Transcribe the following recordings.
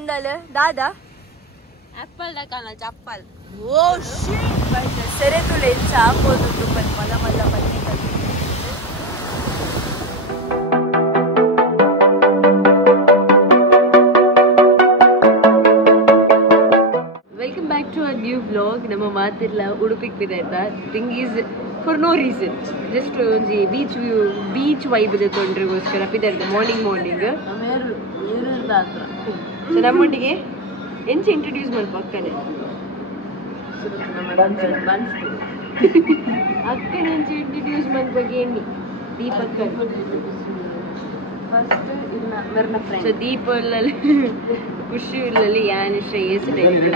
mandal dada apple da kana chappal oh shit but seretu lencha hakodu mala mala banni welcome back to a new vlog nama maatirla udupik bidaita thing is for no reason just onji beach vibe de tondrigoskara bidaita morning ameru hatra so nammondige enchi introduce ಮಾಡಿ ಪಕ್ಕನೆ ಅಕ್ಕನ ಎಂಚಿ introduce ಮಾಡ್ಬೇಕು ಎಣ್ಣಿ ದೀಪಕ್ಕ first ಇಲ್ಲ ಮೆರ್ನ friend so ದೀಪಲ್ಲಿ ಖುಷಿ ಇಲ್ಲಲ್ಲಿ ಯಾನ್ ಶ್ರೇಯಸ್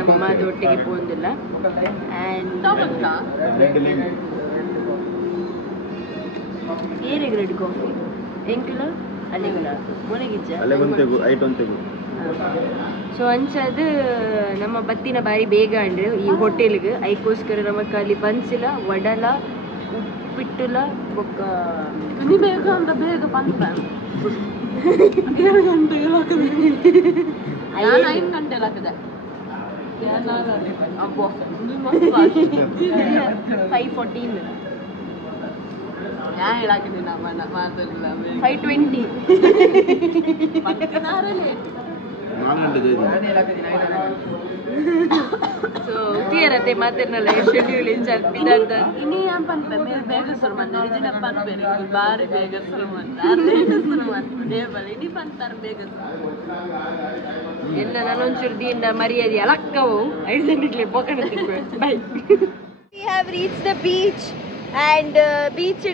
ನಮ್ಮ ಒಟ್ಟಿಗೆ ಪೋಂದಿಲ್ಲ ಆ್ಯಂಡ್ ಏನೇ ರೆಡ್ ಕಾಫಿ ಎಂಕಲ ಅಲ್ಲಿಗಲ ಮೊಳಗಿಜ್ಜ ಸೊ ಅಂಚದು ನಮ್ಮ ಬತ್ತಿನ ಬಾರಿ ಬೇಗ ಅಂಡ್ರೆ ಈ ಹೋಟೆಲ್ಗೆ ಐಕೋಸ್ಕರ ನಮಕ್ ಅಲ್ಲಿ ಬನ್ಸಿಲ್ಲ ವಡಲ ಉಪ್ಪಿಟ್ಟುಲ ಬೊಕ್ಕ ಬೇಗ ಅಂತ ಬೇಗ ಬಂದ 5 ಗಂಟೆಗೆ ಹಾಕಿದೆ 5:14 ഞാൻ ഇളാക്കുന്നില്ല മാത്രമില്ല 5:20 ಸೊ ಉತ್ತಿಯರತೆ ಮಾತಿರ್ನಲ್ಲ ಶೆಡ್ಯೂಲ್ ಇಂಚಾಲ್ಪಿದಂತ ಇನಿ ഞാൻ പണ്ട് ಬೇಗ ಶುರು ಮಾಡ್ದೆ ನಿಜನಪ್ಪ ಅನ್ಬೇಡಿ ಬಾರಿ ಬೇಗ ಶುರು ಮಾಡ್ದೆ ಇನಿ ಬಂತಾರ ಬೇಗ ಎಲ್ಲ ನಾನೊಂಚೂರು ದೀಂಡ ಮರ್ಯಾದೆ ಅಲಕ್ಕವು 5 ಗಂಟೆಗೆ ಪೋಕಣ by we have reached the beach and beach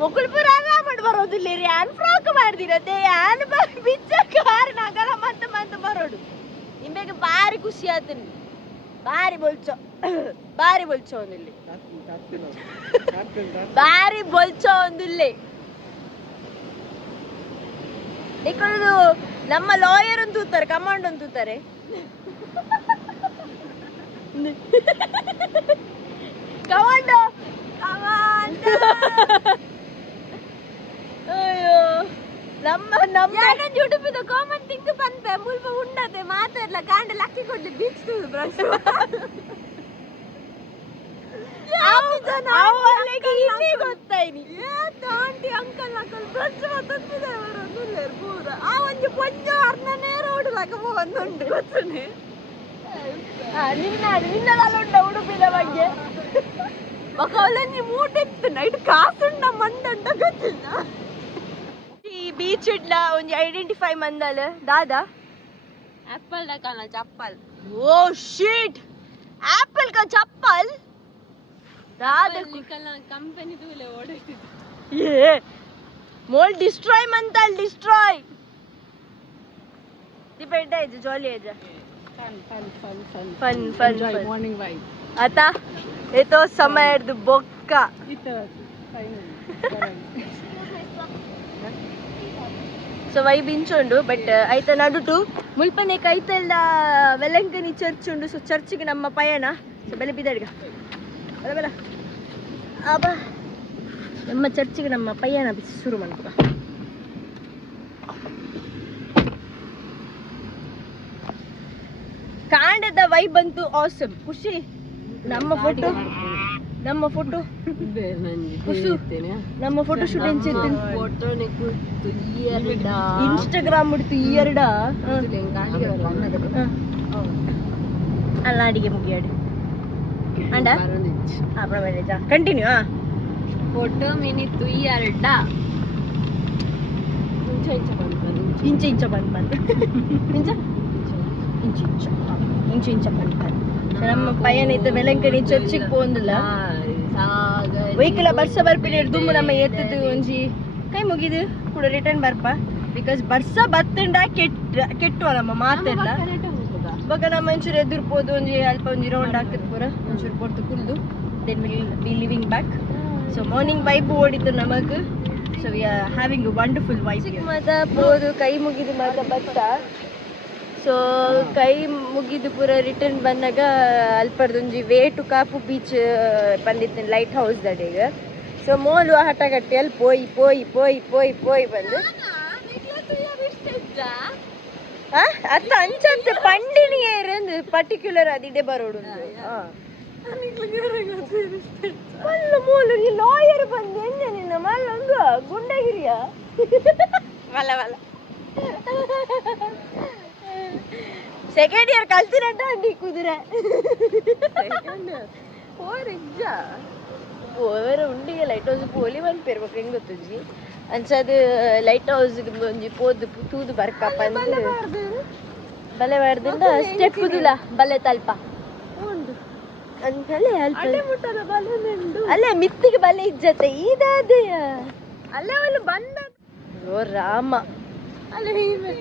ಮೊಕ್ಕಳು ಪುರ ಮಾಡಿ ಬರೋದಿಲ್ಲ ರೀ ಆನ್ ಫ್ರಾಕ್ ಮಾಡ್ದಿರತ್ತೆ ಆನ್ ಬಿಚ್ಚ ಕಾರ್ ನಗರ ಮತ್ತೆ ಬರೋಡು ನಿಮಗೆ ಭಾರಿ ಖುಷಿ ಆತನಿ ಭಾರಿ ಬೊಲ್ಚೋ ಒಂದಿಲ್ಲಿ ಭಾರಿ ಬೊಲ್ಚೋ ಒಂದಿಲ್ಲಿ ನಿಕ್ಕಳು ನಮ್ಮ ಲಾಯರ್ ಅಂತ ತೂತಾರೆ ಕಮಾಂಡ್ ಅಂತ ತೂತಾರೆ ಕಮಾಂಡೋ ಅಯ್ಯೋ ನಮ್ಮ ಯೂಟ್ಯೂಬ್ ಕಾಮನ್ ಥಿಂಗ್ ಬಂತ ಮುಲ್ಪ ಉಂಡತೆ ಮಾತಾಡ್ಲ ಕಾಂಡ ಲಕ್ಕಿ ಕೊಡ್ಲಿ ಬೀಚ್ ತೂದು ಬ್ರಷ್ ಗೊತ್ತಾಯ್ನಿ ಆಂಟಿ ಅಂಕಲ್ ಬ್ರಷ್ ಮಾತಾಡ್ತಿದೆ ಪೂರ ಆ ಒಂದು ಕೊಂಚ ಅರ್ಧನೇ ರೋಡ್ ಲಕ್ಕ ಒಂದುಂಟು ಗೊತ್ತನೆ ನಿನ್ನಲ್ಲ ಉಂಟ ಉಡುಪಿದ ಬಗ್ಗೆ ಮಕ್ಕಳಲ್ಲಿ ಮೂಟಿತ್ತು ನೈಟ್ ಕಾಸುಂಡ ಮಂದಂಟ ಗೊತ್ತಿಲ್ಲ ಈ ಬೀಚ್ ಇಡ್ಲ ಒಂದು ಐಡೆಂಟಿಫೈ ಮಂದಲ್ ದಾದಾ ಆಪಲ್ da kana chappal ಓ ಶಿಟ್ ಆಪಲ್ का ಚಪ್ಪಲ್ ದಾದಾ ಕಲ್ಲ ಕಂಪನಿ ತೂಲೆ ಓಡಿಸ್ತಿತ್ತು ಏ ಮೋಲ್ ಡಿಸ್ಟ್ರಾಯ್ ಮಂತಲ್ ಡಿಸ್ಟ್ರಾಯ್ ಡಿಪೆಂಡ್ ಆಯ್ತು ಜಾಲಿ ಆಯ್ತು ಫನ್ ಮಾರ್ನಿಂಗ್ ವೈಬ್ आता ये तो समय बोक्का ಸೊ ವೈಬ್ ಇಂಚುಂಡು ಬಟ್ ಐತ ನಡುಟು ಮುಲ್ಪನೇಕ ಐತಲ್ಲ ವೆಲಂಕನಿ ಚರ್ಚ್ ಉಂಡು ಸೊ ಚರ್ಚ್ಗೆ ನಮ್ಮ ಪಯಣ ಸೊ ಬೆಲೆ ಬಿದ್ದಾಡ್ಗ ಬಲ ಅಬ್ಬ ನಮ್ಮ ಚರ್ಚ್ಗೆ ನಮ್ಮ ಪಯಣ ಶುರು ಮಾಡ್ಕೊ ಕಾಂಡದ ವೈಬ್ ಅಂತೂ ಆಸಮ್ ಖುಷಿ ನಮ್ಮ ಫೋಟೋ ನಮ್ಮ ಫೋಟೋ ಶೂಟ್ ಎಂಚಿರ್ತೀನಿ ಇನ್ಸ್ಟಾಗ್ರಾಮ್ ಉಡ್ತು ಈ ಎರಡ ಅಲ್ಲ ಅಡಿಗೆ ಮುಗಿಯಾಡಿ ಅಂಡ ಕಂಟಿನ್ಯೂ ಫೋಟೋ ಮಿನಿತ್ತು ಈ ಎರಡ ಇಂಚ ಬಂದು ಇಂಚ ಬಂದು ನಮ್ಮ ಪಯ್ಯನ ಇದ್ದ ವೆಲಂಕನಿ ಚರ್ಚಿಗೆ ಪೋಂದಿಲ್ಲ ವೆಹಿಕಲ್ ಬರ್ಸ ಬರ್ಪಿನ ದುಮ್ಮು ನಮ್ಮ ಎತ್ತದು ಒಂಜಿ ಕೈ ಮುಗಿದು ಕೂಡ ರಿಟರ್ನ್ ಬರ್ಪ ಬಿಕಾಸ್ ಬರ್ಸ ಬತ್ತಂಡ ಕೆಟ್ಟು ನಮ್ಮ ಮಾತೆಲ್ಲ ಇವಾಗ ನಮ್ಮ ಒಂಚೂರು ಎದುರ್ಬೋದು ಒಂಜಿ ಅಲ್ಪ ಒಂಜಿ ರೌಂಡ್ ಹಾಕಿದ್ ಪೂರ ಒಂಚೂರು ಕೊಟ್ಟು ಕುಲ್ದು then will be living back so morning vibe ಓಡಿದ್ದು ನಮಗ್ so we are having wonderful vibe ಮತ ಪೋದು ಕೈ ಮುಗಿದು ಮತ ಬತ್ತ ಸೊ ಕೈ ಮುಗಿದು ಪೂರ ರಿಟರ್ನ್ ಬಂದಾಗ ಅಲ್ಪರ್ದೊಂಜಿ ವೇ ಟು ಕಾಪು ಬೀಚ್ ಬಂದಿತ್ತು ಲೈಟ್ ಹೌಸ್ ದಡೆಗೆ ಸೊ ಮೋಲು ಹಠ ಕಟ್ಟಿ ಅಲ್ಲಿ ಪೋಯಿ ಬಂದು ಅತ್ತ ಅಂಚಂತ ಪಂಡಿನಿಗೆ ಇರಂದು ಪರ್ಟಿಕ್ಯುಲರ್ ಅದಿದೆ ಬರೋಡು ಮಲ್ಲ ಮೂಲು ಈ ಲಾಯರ್ ಬಂದು ಎಂಜ ನಿನ್ನ ಮಲ್ಲ ಹಂಗ ಗುಂಡಗಿರಿಯ ಮಲ್ಲ ಮಲ್ಲ ಸೆಕೆಂಡ್ ಇಯರ್ ಕಲ್ತಿರಂಟ ಅಂಡಿ ಕುದುರೆ ಓವರ ಉಂಡಿಗೆ ಲೈಟ್ ಹೌಸ್ ಪೋಲಿ ಮನ್ಪೇರ್ಬೇಕು ಹೆಂಗ್ ಗೊತ್ತುಜಿ ಅಂಚದು ಲೈಟ್ ಹೌಸ್ ಒಂಜಿ ಪೋದು ತೂದು ಬರ್ಕಪ್ಪ ಅಂದ್ರೆ ಬಲೆ ಮಾಡ್ದಿಂದ ಸ್ಟೆಪ್ ದುಲ ಬಲೆ ತಲ್ಪ ಅಂತಲೇ ಅಲ್ಲೇ ಮಿತ್ತಿಗೆ ಬಲೆ ಇಜ್ಜತೆ ಇದಾದೆಯ ಅಲ್ಲೇ ಅವಳು ಬಂದ ಓ ರಾಮ ಅಲ್ಲೇ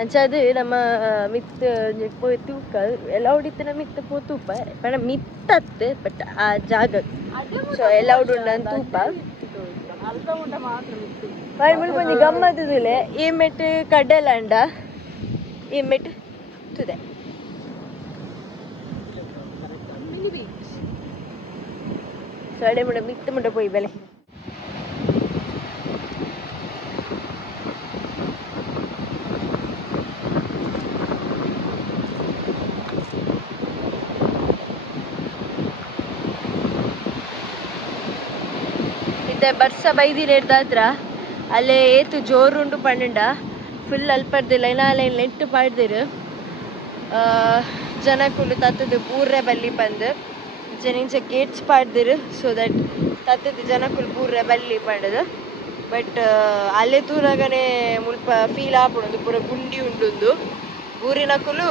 ಅಂಚದು ನಮ್ಮ ಮಿತ್ತು ಪೋಯ್ ತೂಕ ಎಲ್ಲ ಹೊಡಿತನ ಮಿತ್ತ ಪೋ ತೂಪ ಪಣ ಮಿತ್ತತ್ತೆ ಬಟ್ ಆ ಜಾಗ ಸೊ ಎಲ್ಲ ಉಂಡ ತೂಪ ಕೊಂಚ ಗಮ್ಮತ್ತುದಿಲ್ಲ ಈ ಮೆಟ್ಟು ಕಡ್ಡೆಲಂಡ ಈ ಮೆಟ್ಟು ತುದೆ ಸಡೆ ಮುಡ ಮಿತ್ತ ಮುಡ ಪೋಯ್ ಬೆಲೆ ಬರ್ಸ ಬೈದಿರ ಹಿಡ್ದಾದ್ರ ಅಲ್ಲೇ ಏತು ಜೋರುಂಡು ಪಂಡ ಫುಲ್ ಅಲ್ಪರ್ದು ಲೈನ್ ನೆಟ್ಟು ಪಾಡ್ದಿರು ಜನಕ್ಕುಲು ತತ್ತದು ಪೂರ್ರೆ ಬಲ್ಲಿ ಬಂದು ಜನಿಂಚ ಗೇಟ್ಸ್ ಪಾಡ್ದಿರು ಸೊ ದಟ್ ತತ್ತದು ಜನಕ್ಕುಲು ಪೂರ್ರೆ ಬಲ್ಲಿ ಪಂಡದು ಬಟ್ ಅಲ್ಲೇ ತೂನಗನೆ ಮುಲ್ಪ ಫೀಲ್ ಆಪುಂಡು ಪೂರ ಗುಂಡಿ ಉಂಡು ಊರಿನಕ್ಕುಲು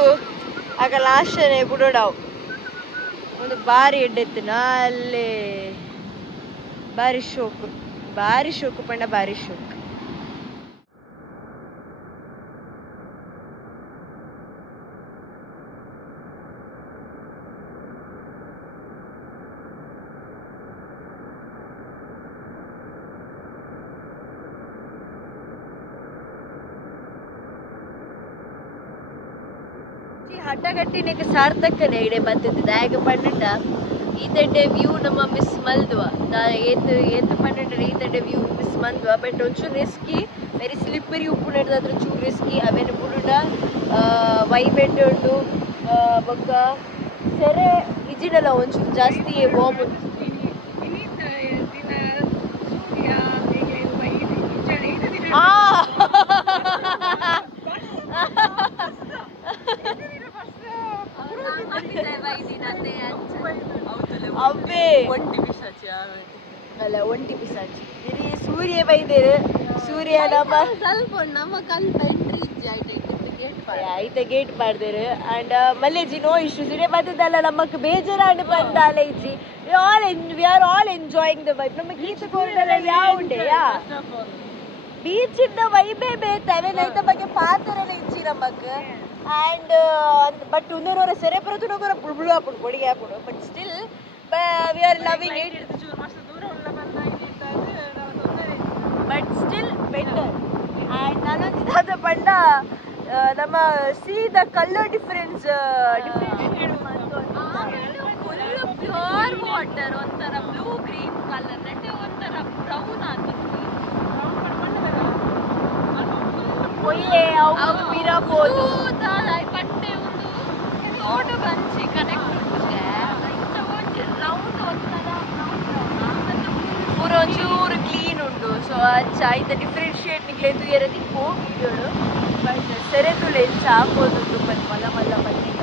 ಆಗ ಲಾಸ್ಟನೆ ಬುಡೋಡಾವು ಒಂದು ಬಾರಿ ಎಡ್ಡೆತ್ತಿನ ಅಲ್ಲೇ ಬಾರಿ ಶೋಕು ಪಂಡ ಬಾರಿ ಶೋಕು ಹಟ್ಟಗಟ್ಟಿನಿಗೆ ಸಾರ್ಥಕನೇ ಇಡೆ ಬರ್ತದೆ ದಾಯಕ ಪಂಡ ಈತಡೆ ವ್ಯೂ ನಮ್ಮ ಮಿಸ್ ಮಲ್ದುವ ಏತು ಪಂಡ ಈತಡೆ ವ್ಯೂ ಮಿಸ್ ಮಲ್ದುವ ಬಟ್ ಒಂಚೂರು ರಿಸ್ಕಿ ವೆರಿ ಸ್ಲಿಪ್ಪರಿ ಉಪ್ಪು ನಡೆದಾದ್ರೆ ಚೂರು ರಿಸ್ಕಿ ಅವೇನು ಬುಡುಡ ವೈಬೆಡ್ ಉಂಡು ಬೊಕ್ಕ ಸೆರೆ ಇಜಿಡಲ್ಲ ಒಂಚೂರು ಜಾಸ್ತಿ ವಾಮ್ ಅವೇ ಅಲ್ಲ ಒಂಟಿ ಪಿಸಾಚಿ ಇಡೀ ಸೂರ್ಯ ಬೈದೇರು ಸೂರ್ಯ ನಮ್ಮ ಕಲ್ಪ ಐತೆ ಗೇಟ್ ಮಾಡ್ದೇರು ಅಂಡ್ ಮಲ್ಲೇಜಿ ನೋ ಇಶ್ಯೂಸ್ ಇಡೇ ಬರ್ತದಲ್ಲ ನಮಕ್ ಬೇಜಾರಾಂಡ್ ಬಂದಾಲ ಇಜ್ಜಿ we are all enjoying the vibe ನಮಗೆ ಈತ ಕೋರ್ಡಲ್ಲ ಯಾವ ಉಂಡೆ ಬೀಚ್ ಇಂದ ವೈಬೇ ಬೇತಾವೆ ನೈತ ಬಗ್ಗೆ ಪಾತ್ರನ ಇಜ್ಜಿ ನಮಕ್ and but unnerora sere paratu nogora bulbulu apun bodiga apun but still we are loving it but still better and nanonji dada panda nama see the color difference differentiate mandu full pure water ontara blue green color nette ontara brown agittu ಒಯ್ಯೆ ಅವ್ರು ಬೀರಬಹುದು ಪಟ್ಟೆ ಒಂದು road ಬಂಚಿ connect round ಪೂರ ಒಂಚೂರು clean ಉಂಡು so ಅಂಚ ಐತ differentiate ನಿಗ್ಲೆದು ಎರದಿಪ್ಪು ವೀಡಿಯೋಡು but ಸೆರೆತುಳು ಎಂಚ ಹಾಕೋದುಂಡು ಮಲ್ಲ ಮಲ್ಲ ಬನ್ನಿ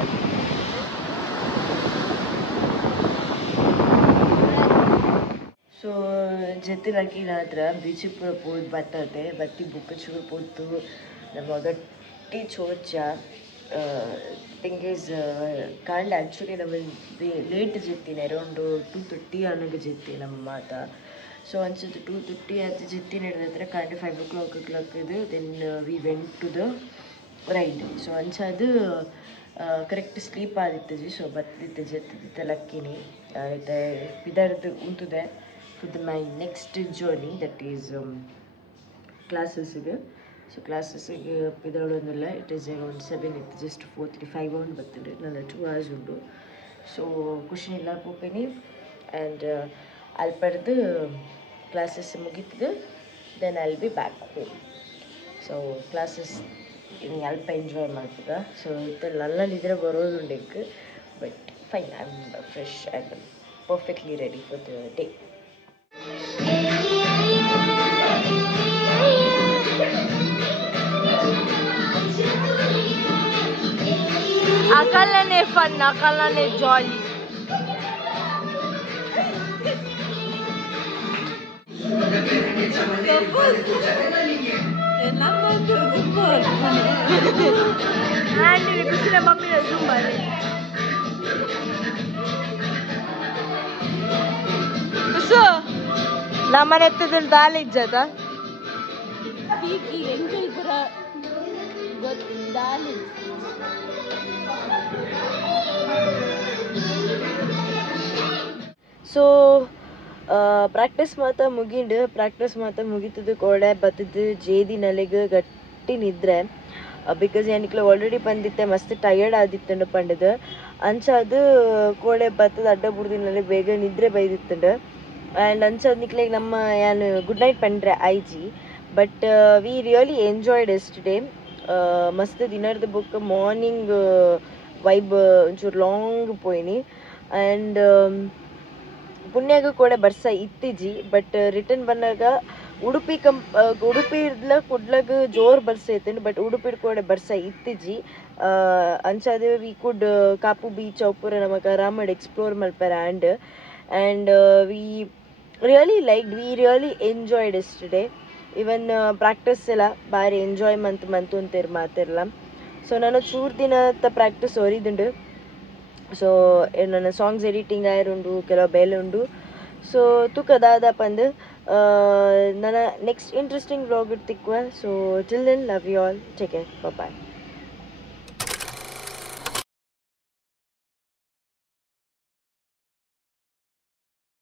ಸೊ ಜೆತ್ತಿನಾಕಿ ಹತ್ರ ಬೀಚಿಗೆ ಪೂರ ಪೋದು ಬರ್ತದೆ ಬತ್ತಿ ಬುಕ್ಕ ಚೂರು ಪೋತು ನಮ್ಮ ಗಟ್ಟಿ ಚೋಚ ಥಿಂಗ್ ಈಸ್ ಕಾಂಡ ಆ್ಯಕ್ಚುಲಿ ನಮ್ಮ ಲೇಟ್ ಜೆತ್ತಿನ ಅರೌಂಡ್ 2:30 ಅನ್ನೋದು ಜೆತ್ತಿ ನಮ್ಮ ಮಾತ ಸೊ ಅನ್ಸುತ್ತೆ 2:30 ಅದು ಜೆತ್ತಿ ನಡೆದತ್ರ ಕಾಂಡ 5 o'clock ಇದು then we went to the ride so ಅನ್ಸದು ಕರೆಕ್ಟ್ ಸ್ಲೀಪ್ ಆದಿತ್ತು ಸೊ ಬತ್ತಿತ್ತು ಜೆತ್ತಿದ್ದ ಲಕ್ಕಿನಿ ಆಯ್ತು ಇದರದ್ದು ಉಂಟುದೆ to my next journey that is classes so classes idolonilla it is around 7 it just 4:35 on battade nalla 2 hours undu so question illa popeni and I'll pardu classes mugitide then I'll be back home so classes ಇನ್ನು ಅಲ್ಪ enjoy ಮಾಡ್ತದ so ಇದು ನಲ್ಲಲ್ಲಿದ್ರೆ ಬರೋದುಂಡು but fine I am fresh I am perfectly ready for the day. ಅಕಲ್ಲನೆ fun, ಅಕಲ್ಲನೆ jolly. Mummy ಜುಂಬಾನೆ ನಮ್ಮನೆ ಎತ್ತದಲ್ಲಿ ದಾಲ್ ಇಜ್ಜದ ಎಂಜಾಯ್ ಪುರ ದಾಲ್ ಸೊ ಪ್ರಾಕ್ಟೀಸ್ ಮಾತ್ರ ಮುಗೀತದ ಕೋಡೆ ಬತ್ತದು ಜೇದಿ ನಲೆಗೆ ಗಟ್ಟಿ ನಿದ್ರೆ ಬಿಕಾಸ್ ಏನಿಕ್ಲ ಆಲ್ರೆಡಿ ಬಂದಿತ್ತೆ ಮಸ್ತ್ ಟಯರ್ಡ್ ಆದಿತ್ತಂಡು ಪಂಡದು ಅಂಚಾದು ಕೋಡೆ ಬತ್ತದ ಅಡ್ಡ ಬುಡ್ದಿನಲ್ಲಿ ಬೇಗ ನಿದ್ರೆ ಬೈದಿತ್ತಂಡು ಆ್ಯಂಡ್ ಅಂಚಾದ ನಿಕ್ಲೆಗೆ ನಮ್ಮ ಏನು ಗುಡ್ ನೈಟ್ ಪಂಡ್ರೆ ಐಜಿ but we really enjoyed yesterday ಮಸ್ತ್ ದಿನದ ಬುಕ್ ಮಾರ್ನಿಂಗ್ ವೈಬ್ ಒಂಚೂರು ಲಾಂಗ್ ಪೋಯಿನಿ ಆ್ಯಂಡ್ ಪುಣ್ಯಾಗ ಕೂಡ ಬರ್ಸ ಇತ್ತಿಜಿ ಬಟ್ ರಿಟರ್ನ್ ಬಂದಾಗ ಉಡುಪಿಡ್ಲ ಕುಡ್ಲಾಗ ಜೋರ್ ಬರ್ಸ ಇತ್ತು ಬಟ್ ಉಡುಪಿಡ್ ಕೂಡ ಬರ್ಸ ಇತ್ತಿಜಿ ಅಂಚಾದ ವಿ ಕುಡ್ ಕಾಪು ಬೀಚ್ ಅವಪುರ ನಮಗ ರಾಮಡ್ ಎಕ್ಸ್ಪ್ಲೋರ್ ಮಲ್ಪರ and we really enjoyed yesterday even practice ಎಲ್ಲ ಭಾರಿ ಎಂಜಾಯ್ಮೆಂಟ್ ಅಂತೀರ್ ಮಾತಿರಲ್ಲ ಸೊ ನಾನು ಚೂರು ದಿನದ ಪ್ರಾಕ್ಟೀಸ್ ಹೊರಿದುಂಡು ಸೊ ನನ್ನ ಸಾಂಗ್ಸ್ ಎಡಿಟಿಂಗ್ ಆಯಿರುಂಡು ಕೆಲವು ಬೇಲೆ ಉಂಡು ಸೊ ತೂಕದಾದ ಪಂದು ನನ್ನ ನೆಕ್ಸ್ಟ್ ಇಂಟ್ರೆಸ್ಟಿಂಗ್ ವ್ಲಾಗ್ ಇಡ್ತಿಕ್ವ so till then love you all take care bye.